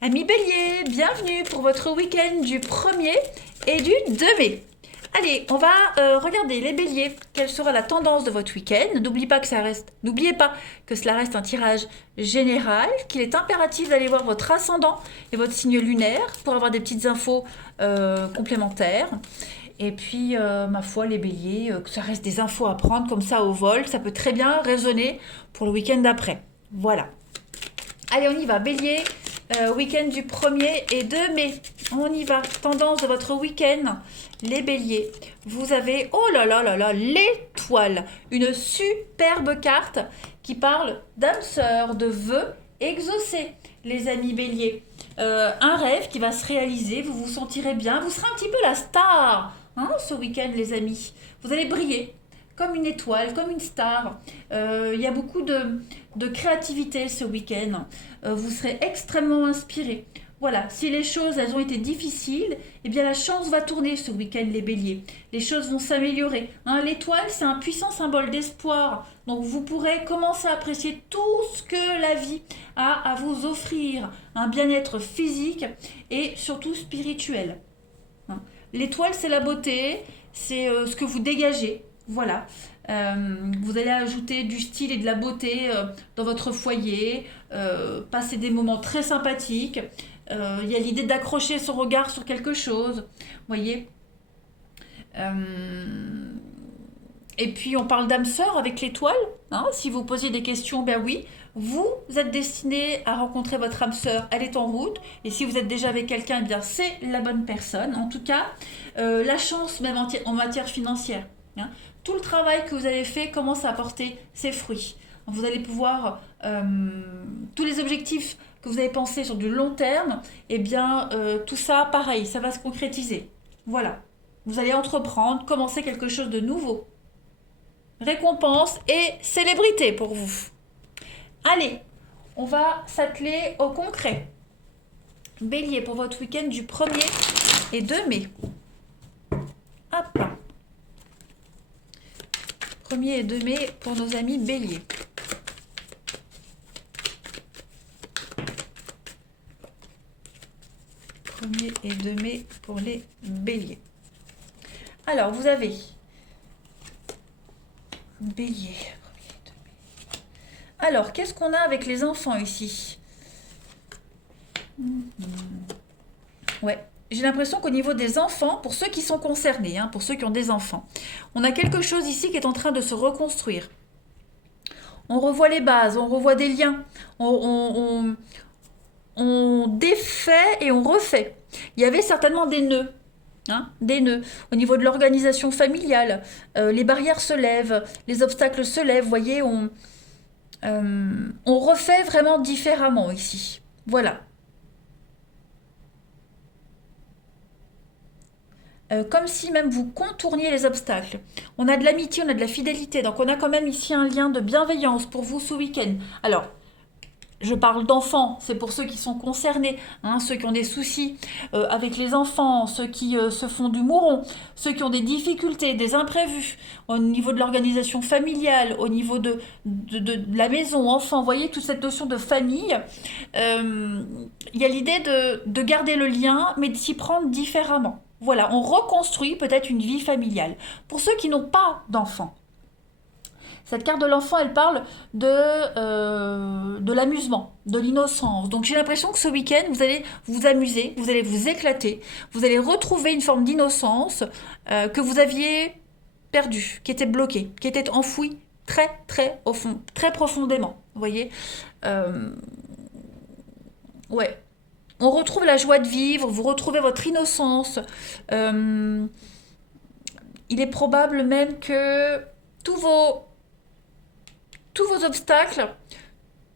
Amis Bélier, bienvenue pour votre week-end du 1er et du 2 mai. Allez, on va regarder les béliers, quelle sera la tendance de votre week-end. N'oubliez pas que cela reste un tirage général, qu'il est impératif d'aller voir votre ascendant et votre signe lunaire pour avoir des petites infos complémentaires. Et puis, ma foi, les béliers, que ça reste des infos à prendre comme ça au vol, ça peut très bien résonner pour le week-end d'après. Voilà. Allez, on y va. Bélier, week-end du 1er et 2 mai. On y va. Tendance de votre week-end, les béliers. Vous avez, oh là là là là, l'étoile. Une superbe carte qui parle d'âme sœur, de vœux exaucés, les amis béliers. Un rêve qui va se réaliser, vous vous sentirez bien. Vous serez un petit peu la star ce week-end, les amis. Vous allez briller comme une étoile, comme une star. Il y a beaucoup de créativité ce week-end. Vous serez extrêmement inspiré. Voilà, si les choses elles ont été difficiles, eh bien la chance va tourner ce week-end, les béliers. Les choses vont s'améliorer. L'étoile, c'est un puissant symbole d'espoir. Donc vous pourrez commencer à apprécier tout ce que la vie a à vous offrir. Un bien-être physique et surtout spirituel. L'étoile, c'est la beauté, c'est ce que vous dégagez. Voilà. Vous allez ajouter du style et de la beauté dans votre foyer, passer des moments très sympathiques. Il y a l'idée d'accrocher son regard sur quelque chose. Voyez. Et puis on parle d'âme sœur avec l'étoile. Si vous posiez des questions, ben oui, vous êtes destiné à rencontrer votre âme sœur, elle est en route. Et si vous êtes déjà avec quelqu'un, eh bien c'est la bonne personne. En tout cas, la chance même en matière financière. Tout le travail que vous avez fait commence à porter ses fruits. Vous allez pouvoir, tous les objectifs que vous avez pensés sur du long terme, eh bien tout ça, pareil, ça va se concrétiser. Voilà. Vous allez entreprendre, commencer quelque chose de nouveau. Récompense et célébrité pour vous. Allez, on va s'atteler au concret. Bélier pour votre week-end du 1er et 2 mai. Hop. 1er et 2 mai pour nos amis béliers. Premier et 2 mai pour les béliers. Alors, vous avez bélier. Alors, qu'est-ce qu'on a avec les enfants ici? Ouais. J'ai l'impression qu'au niveau des enfants, pour ceux qui sont concernés, pour ceux qui ont des enfants, on a quelque chose ici qui est en train de se reconstruire. On revoit les bases, on revoit des liens, on défait et on refait. Il y avait certainement des nœuds. Des nœuds. Au niveau de l'organisation familiale, les barrières se lèvent, les obstacles se lèvent. Vous voyez, on refait vraiment différemment ici. Voilà. Comme si même vous contourniez les obstacles. On a de l'amitié, on a de la fidélité, donc on a quand même ici un lien de bienveillance pour vous ce week-end. Alors, je parle d'enfants, c'est pour ceux qui sont concernés, ceux qui ont des soucis avec les enfants, ceux qui se font du mouron, ceux qui ont des difficultés, des imprévus au niveau de l'organisation familiale, au niveau de la maison, enfant. Vous voyez, toute cette notion de famille, il y a l'idée de garder le lien, mais de s'y prendre différemment. Voilà, on reconstruit peut-être une vie familiale. Pour ceux qui n'ont pas d'enfants, cette carte de l'enfant, elle parle de l'amusement, de l'innocence. Donc j'ai l'impression que ce week-end, vous allez vous amuser, vous allez vous éclater, vous allez retrouver une forme d'innocence que vous aviez perdue, qui était bloquée, qui était enfouie très très au fond, très profondément. Vous voyez Ouais. On retrouve la joie de vivre, vous retrouvez votre innocence. Il est probable même que tous vos obstacles,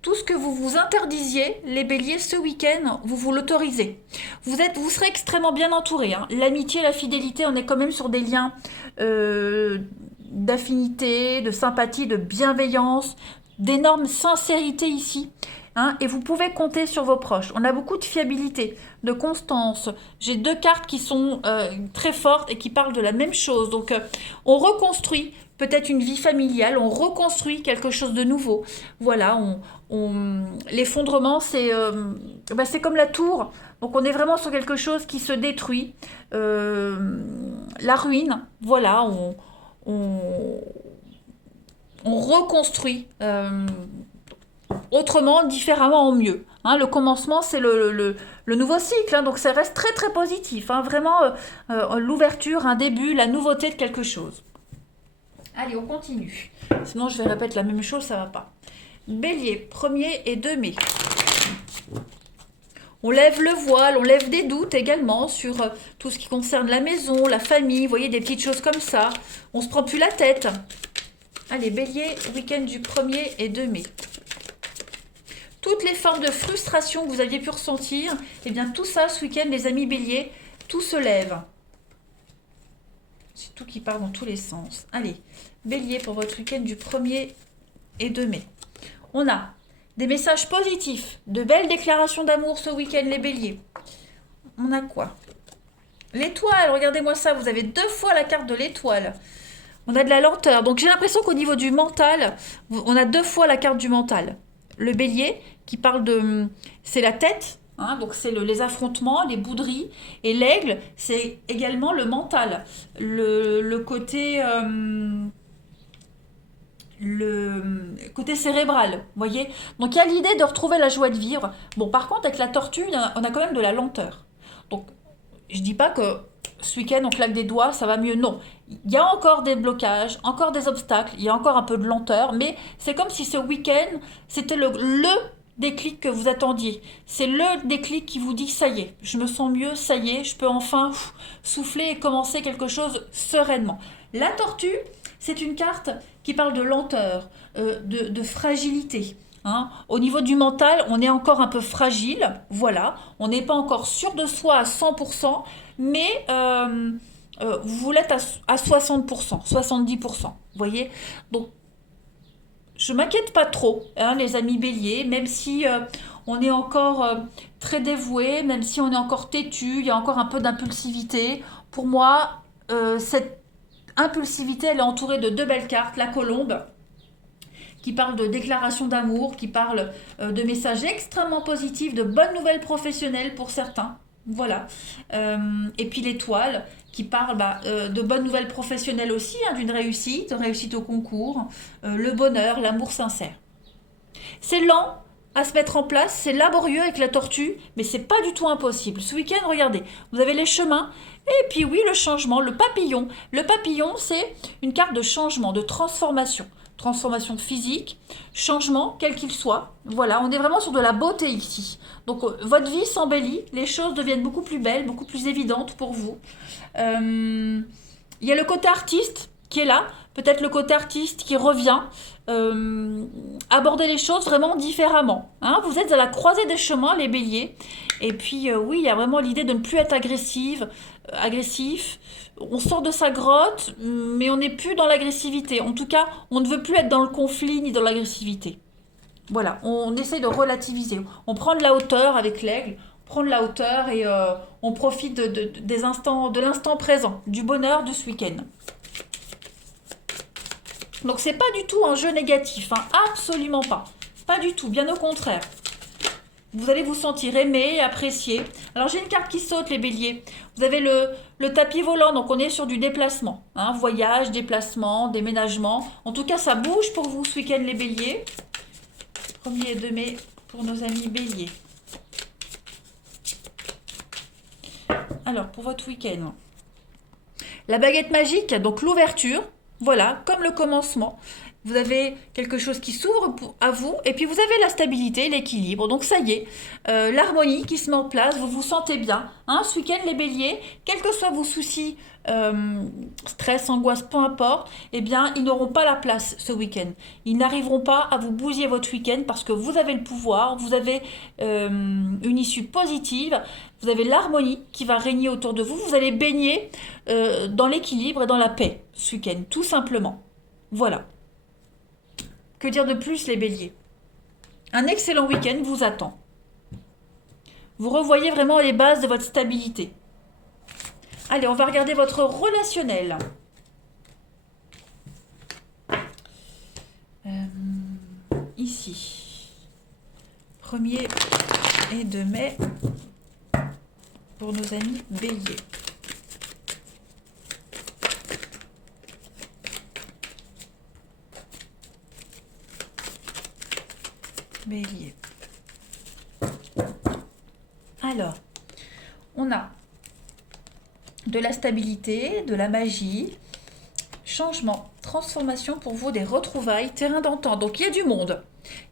tout ce que vous vous interdisiez, les béliers, ce week-end, vous l'autorisez. Vous serez extrêmement bien entourés. L'amitié, la fidélité, on est quand même sur des liens d'affinité, de sympathie, de bienveillance, d'énorme sincérité ici. hein, et vous pouvez compter sur vos proches. On a beaucoup de fiabilité, de constance. J'ai 2 cartes qui sont très fortes et qui parlent de la même chose. Donc, on reconstruit peut-être une vie familiale, on reconstruit quelque chose de nouveau. Voilà, l'effondrement, c'est comme la tour. Donc, on est vraiment sur quelque chose qui se détruit. La ruine, voilà, on, on reconstruit autrement, différemment, en mieux. Hein, le commencement, c'est le nouveau cycle, hein, donc ça reste très très positif. Hein, vraiment, l'ouverture, un début, la nouveauté de quelque chose. Allez, on continue. Sinon, je vais répéter la même chose, ça va pas. Bélier, 1er et 2 mai. On lève le voile, on lève des doutes également sur tout ce qui concerne la maison, la famille, vous voyez, des petites choses comme ça. On se prend plus la tête. Allez, Bélier, week-end du 1er et 2 mai. Toutes les formes de frustration que vous aviez pu ressentir, eh bien tout ça, ce week-end, les amis Bélier, tout se lève. C'est tout qui part dans tous les sens. Allez, Bélier pour votre week-end du 1er et 2 mai. On a des messages positifs, de belles déclarations d'amour ce week-end, les Béliers. On a quoi? L'étoile, regardez-moi ça, vous avez 2 fois la carte de l'étoile. On a de la lenteur, donc j'ai l'impression qu'au niveau du mental, on a 2 fois la carte du mental. Le Bélier, qui parle de... c'est la tête, hein, donc c'est les affrontements, les bouderies. Et l'aigle, c'est également le mental, le côté... le côté cérébral, vous voyez. Donc il y a l'idée de retrouver la joie de vivre. Bon, par contre, avec la tortue, on a quand même de la lenteur. Donc, je dis pas que ce week-end, on claque des doigts, ça va mieux. Non, il y a encore des blocages, encore des obstacles, il y a encore un peu de lenteur, mais c'est comme si ce week-end, c'était le déclic que vous attendiez. C'est le déclic qui vous dit, ça y est, je me sens mieux, ça y est, je peux enfin souffler et commencer quelque chose sereinement. La tortue, c'est une carte qui parle de lenteur, de fragilité. Hein. Au niveau du mental, on est encore un peu fragile, voilà. On n'est pas encore sûr de soi à 100%, mais vous l'êtes à 60%, 70%. Vous voyez? Donc, je m'inquiète pas trop, hein, les amis Bélier, même si on est encore très dévoué, même si on est encore têtu, il y a encore un peu d'impulsivité. Pour moi, cette impulsivité, elle est entourée de 2 belles cartes. La colombe, qui parle de déclaration d'amour, qui parle de messages extrêmement positifs, de bonnes nouvelles professionnelles pour certains. Voilà. Et puis l'étoile, qui parle de bonnes nouvelles professionnelles aussi, hein, d'une réussite au concours, le bonheur, l'amour sincère. C'est lent à se mettre en place, c'est laborieux avec la tortue, mais c'est pas du tout impossible. Ce week-end, regardez, vous avez les chemins, et puis oui, le changement, le papillon. Le papillon, c'est une carte de changement, de transformation. Transformation physique, changement, quel qu'il soit. Voilà, on est vraiment sur de la beauté ici. Donc, votre vie s'embellit, les choses deviennent beaucoup plus belles, beaucoup plus évidentes pour vous. Il y a le côté artiste qui est là, peut-être le côté artiste qui revient, aborder les choses vraiment différemment. Hein, vous êtes à la croisée des chemins, les béliers. Et puis, oui, il y a vraiment l'idée de ne plus être agressif. On sort de sa grotte, mais on n'est plus dans l'agressivité. En tout cas, on ne veut plus être dans le conflit ni dans l'agressivité. Voilà, on essaie de relativiser. On prend de la hauteur avec l'aigle, on prend de la hauteur et on profite des instants, de l'instant présent, du bonheur de ce week-end. Donc c'est pas du tout un jeu négatif, hein, absolument pas. Pas du tout, bien au contraire. Vous allez vous sentir aimé, apprécié. Alors j'ai une carte qui saute, les béliers. Vous avez le tapis volant, donc on est sur du déplacement. Hein, voyage, déplacement, déménagement. En tout cas, ça bouge pour vous ce week-end, les béliers. 1er et 2 mai pour nos amis béliers. Alors, pour votre week-end. La baguette magique, donc l'ouverture. Voilà, comme le commencement. Vous avez quelque chose qui s'ouvre à vous, et puis vous avez la stabilité, l'équilibre. Donc ça y est, l'harmonie qui se met en place, vous vous sentez bien. Hein, ce week-end, les béliers, quels que soient vos soucis, stress, angoisse, peu importe, eh bien, ils n'auront pas la place ce week-end. Ils n'arriveront pas à vous bousiller votre week-end parce que vous avez le pouvoir, vous avez une issue positive, vous avez l'harmonie qui va régner autour de vous. Vous allez baigner dans l'équilibre et dans la paix ce week-end, tout simplement. Voilà. Que dire de plus, les béliers? Un excellent week-end vous attend. Vous revoyez vraiment les bases de votre stabilité. Allez, on va regarder votre relationnel. Ici. 1er et 2 mai pour nos amis béliers. Bélier. Alors, on a de la stabilité, de la magie, changement, transformation pour vous, des retrouvailles, terrain d'entente. Donc il y a du monde.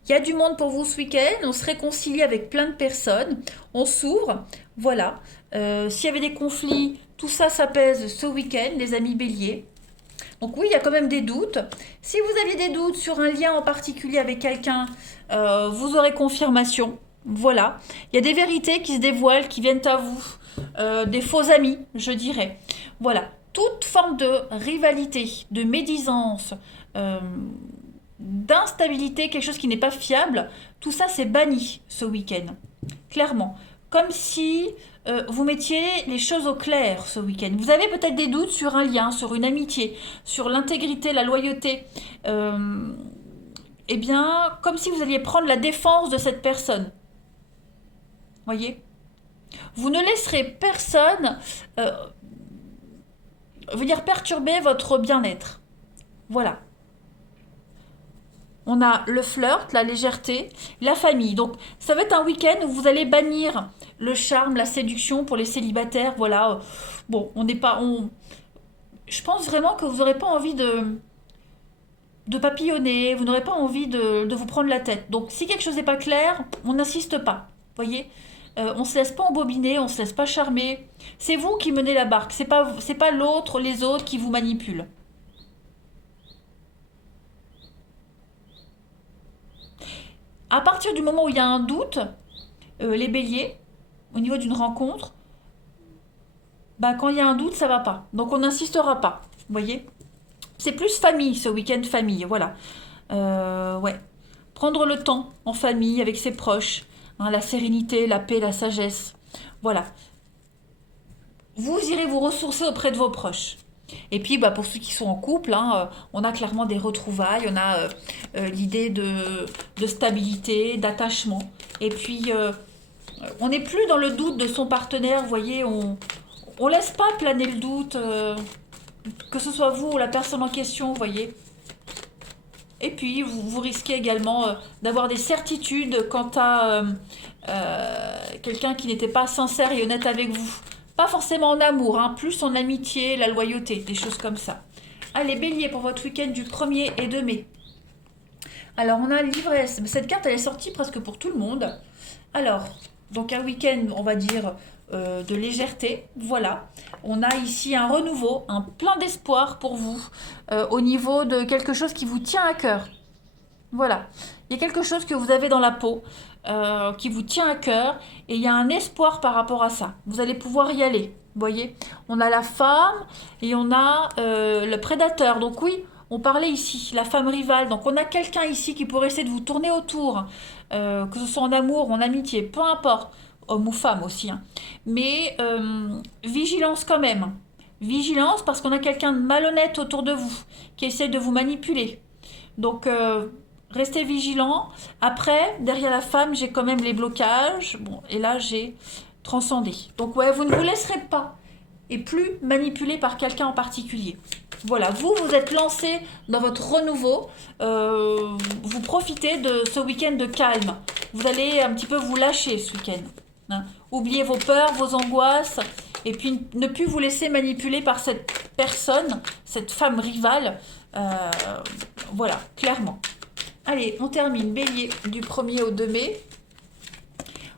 Il y a du monde pour vous ce week-end. On se réconcilie avec plein de personnes. On s'ouvre. Voilà. S'il y avait des conflits, tout ça s'apaise ce week-end, les amis béliers. Donc oui, il y a quand même des doutes. Si vous aviez des doutes sur un lien en particulier avec quelqu'un, vous aurez confirmation. Voilà. Il y a des vérités qui se dévoilent, qui viennent à vous. Des faux amis, je dirais. Voilà. Toute forme de rivalité, de médisance, d'instabilité, quelque chose qui n'est pas fiable, tout ça c'est banni ce week-end. Clairement. Comme si vous mettiez les choses au clair ce week-end. Vous avez peut-être des doutes sur un lien, sur une amitié, sur l'intégrité, la loyauté. Eh bien, comme si vous alliez prendre la défense de cette personne. Voyez ? Vous ne laisserez personne venir perturber votre bien-être. Voilà. On a le flirt, la légèreté, la famille. Donc, ça va être un week-end où vous allez bannir le charme, la séduction pour les célibataires. Voilà. Bon, on n'est pas... Je pense vraiment que vous n'aurez pas envie de papillonner, vous n'aurez pas envie de vous prendre la tête. Donc, si quelque chose n'est pas clair, on n'insiste pas. Voyez ? On ne se laisse pas embobiner, on ne se laisse pas charmer. C'est vous qui menez la barque, c'est pas l'autre, les autres qui vous manipulent. À partir du moment où il y a un doute, les béliers, au niveau d'une rencontre, bah, quand il y a un doute, ça va pas. Donc on n'insistera pas, vous voyez ? C'est plus famille, ce week-end famille, voilà. Ouais. Prendre le temps en famille, avec ses proches. La sérénité, la paix, la sagesse. Voilà. Vous irez vous ressourcer auprès de vos proches. Et puis, bah, pour ceux qui sont en couple, on a clairement des retrouvailles, on a l'idée de stabilité, d'attachement. Et puis, on n'est plus dans le doute de son partenaire, vous voyez, on laisse pas planer le doute, que ce soit vous ou la personne en question, vous voyez. Et puis, vous risquez également d'avoir des certitudes quant à quelqu'un qui n'était pas sincère et honnête avec vous. Pas forcément en amour, plus en amitié, la loyauté, des choses comme ça. Allez, bélier, pour votre week-end du 1er et 2 mai. Alors, on a l'ivresse. Cette carte, elle est sortie presque pour tout le monde. Alors, donc un week-end, on va dire, de légèreté. Voilà. On a ici un renouveau, un plein d'espoir pour vous, au niveau de quelque chose qui vous tient à cœur. Voilà. Il y a quelque chose que vous avez dans la peau, qui vous tient à cœur, et il y a un espoir par rapport à ça. Vous allez pouvoir y aller. Vous voyez ? On a la femme et on a le prédateur. Donc oui, on parlait ici, la femme rivale. Donc on a quelqu'un ici qui pourrait essayer de vous tourner autour, que ce soit en amour ou en amitié, peu importe, homme ou femme aussi. Mais vigilance quand même. Vigilance parce qu'on a quelqu'un de malhonnête autour de vous, qui essaie de vous manipuler. Donc restez vigilants. Après, derrière la femme, j'ai quand même les blocages. Bon, et là, j'ai transcendé. Donc ouais, vous ne vous laisserez pas et plus manipulé par quelqu'un en particulier. Voilà, vous êtes lancé dans votre renouveau. Vous profitez de ce week-end de calme. Vous allez un petit peu vous lâcher ce week-end. Oubliez vos peurs, vos angoisses, et puis ne plus vous laisser manipuler par cette personne, cette femme rivale. Voilà, clairement. Allez, on termine. Bélier, du 1er au 2 mai.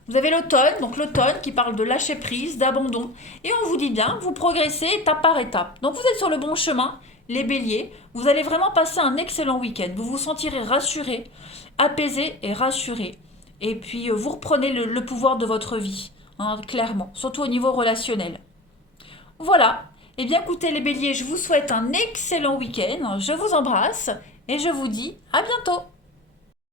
Vous avez l'automne, donc l'automne qui parle de lâcher prise, d'abandon. Et on vous dit bien, vous progressez étape par étape. Donc vous êtes sur le bon chemin, les béliers. Vous allez vraiment passer un excellent week-end. Vous vous sentirez rassuré, apaisé et rassuré. Et puis vous reprenez le pouvoir de votre vie, clairement, surtout au niveau relationnel. Voilà. Eh bien écoutez les béliers, je vous souhaite un excellent week-end. Je vous embrasse et je vous dis à bientôt.